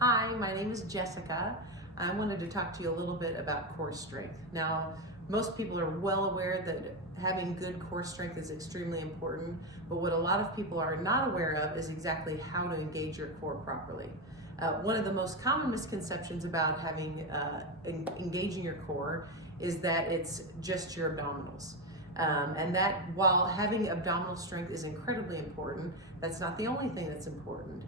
Hi, my name is Jessica. I wanted to talk to you a little bit about core strength. Now, most people are well aware that having good core strength is extremely important, but what a lot of people are not aware of is exactly how to engage your core properly. One of the most common misconceptions about engaging your core is that it's just your abdominals. And that while having abdominal strength is incredibly important, that's not the only thing that's important.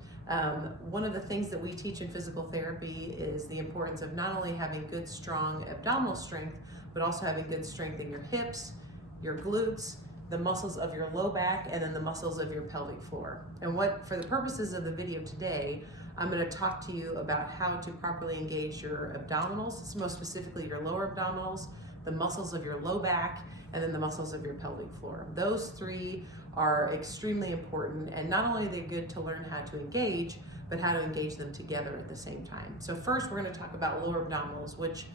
One of the things that we teach in physical therapy is the importance of not only having good, strong abdominal strength, but also having good strength in your hips, your glutes, the muscles of your low back, and then the muscles of your pelvic floor. And for the purposes of the video today, I'm going to talk to you about how to properly engage your abdominals, most specifically your lower abdominals, the muscles of your low back, and then the muscles of your pelvic floor. Those three are extremely important, and not only are they good to learn how to engage, but how to engage them together at the same time. So first we're going to talk about lower abdominals, which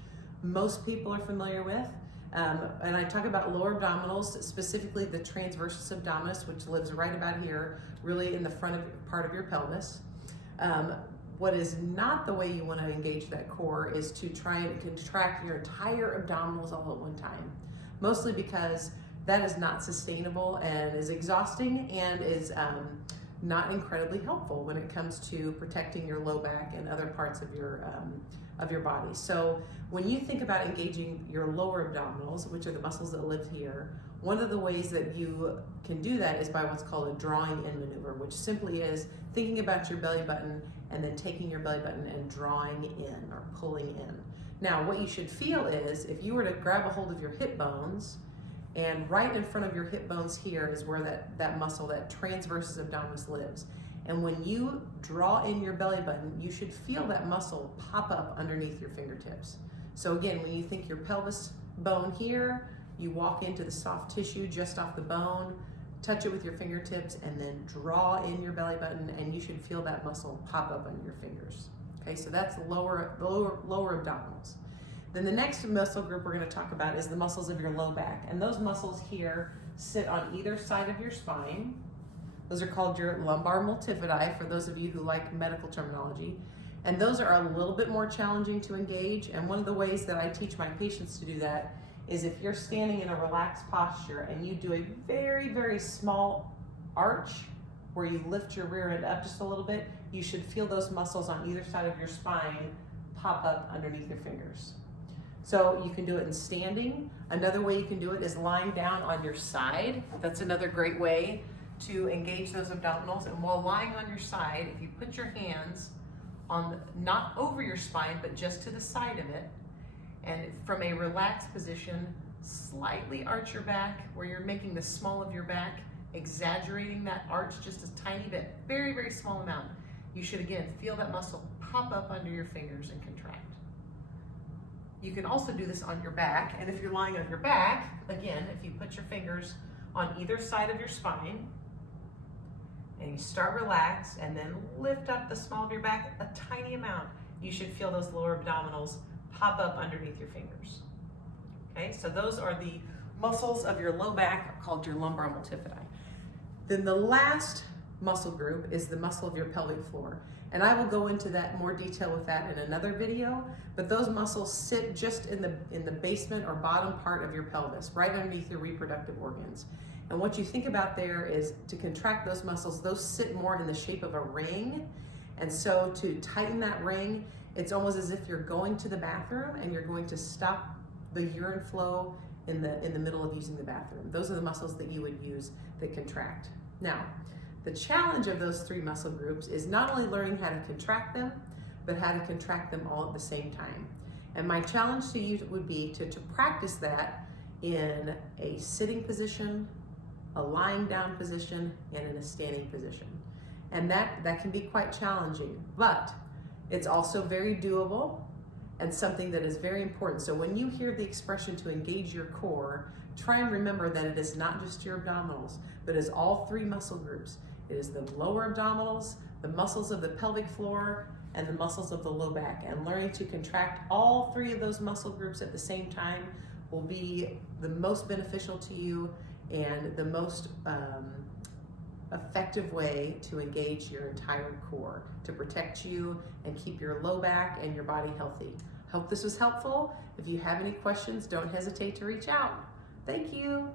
most people are familiar with. And I talk about lower abdominals, specifically the transversus abdominis, which lives right about here, really in the front part of your pelvis. What is not the way you want to engage that core is to try and contract your entire abdominals all at one time. Mostly because that is not sustainable and is exhausting and is not incredibly helpful when it comes to protecting your low back and other parts of your body. So when you think about engaging your lower abdominals, which are the muscles that live here, one of the ways that you can do that is by what's called a drawing in maneuver, which simply is thinking about your belly button and then taking your belly button and drawing in or pulling in. Now, what you should feel is if you were to grab a hold of your hip bones, and right in front of your hip bones here is where that muscle, that transversus abdominis, lives. And when you draw in your belly button, you should feel that muscle pop up underneath your fingertips. So again, when you think your pelvis bone here, you walk into the soft tissue just off the bone, touch it with your fingertips, and then draw in your belly button, and you should feel that muscle pop up under your fingers. Okay, so that's lower abdominals. Then the next muscle group we're going to talk about is the muscles of your low back. And those muscles here sit on either side of your spine. Those are called your lumbar multifidei, for those of you who like medical terminology. And those are a little bit more challenging to engage. And one of the ways that I teach my patients to do that is if you're standing in a relaxed posture and you do a very, very small arch where you lift your rear end up just a little bit, you should feel those muscles on either side of your spine pop up underneath your fingers. So you can do it in standing. Another way you can do it is lying down on your side. That's another great way to engage those abdominals. And while lying on your side, if you put your hands on, not over your spine, but just to the side of it, and from a relaxed position, slightly arch your back where you're making the small of your back, exaggerating that arch just a tiny bit, very, very small amount. You should again feel that muscle pop up under your fingers and contract. You can also do this on your back, and if you're lying on your back, again, if you put your fingers on either side of your spine, and you start relaxed, and then lift up the small of your back a tiny amount, you should feel those lower abdominals pop up underneath your fingers. Okay, so those are the muscles of your low back called your lumbar multifidei. Then the last muscle group is the muscle of your pelvic floor. And I will go into that more detail with that in another video, but those muscles sit just in the basement or bottom part of your pelvis, right underneath your reproductive organs. And what you think about there is to contract those muscles, those sit more in the shape of a ring. And so to tighten that ring, it's almost as if you're going to the bathroom and you're going to stop the urine flow in the middle of using the bathroom. Those are the muscles that you would use that contract. Now, the challenge of those three muscle groups is not only learning how to contract them, but how to contract them all at the same time. And my challenge to you would be to practice that in a sitting position, a lying down position, and in a standing position. And that can be quite challenging, but it's also very doable and something that is very important. So when you hear the expression to engage your core, try and remember that it is not just your abdominals, but is all three muscle groups. It is the lower abdominals, the muscles of the pelvic floor, and the muscles of the low back. And learning to contract all three of those muscle groups at the same time will be the most beneficial to you and the most effective way to engage your entire core to protect you and keep your low back and your body healthy. Hope this was helpful. If you have any questions, don't hesitate to reach out. Thank you.